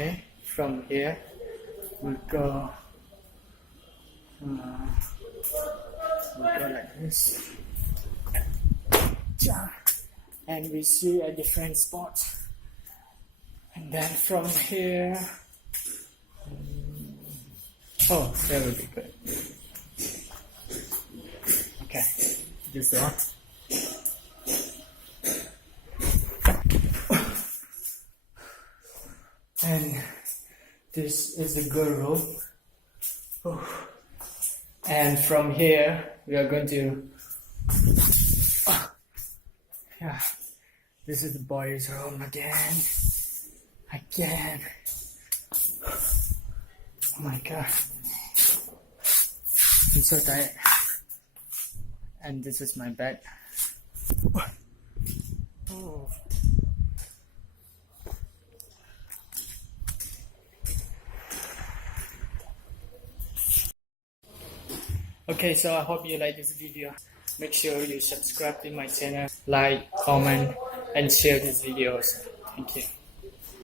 Okay, from here we go. Like this, and we see a different spot. And then from here, oh, that would be good. Okay, this one. And this is the good room. Oh. And from here, we are going to, yeah, this is the boys' room again. Oh my god, I'm so tired. And this is my bed. Oh. Okay, so I hope you like this video. Make sure you subscribe to my channel, like, comment, and share these videos. Thank you.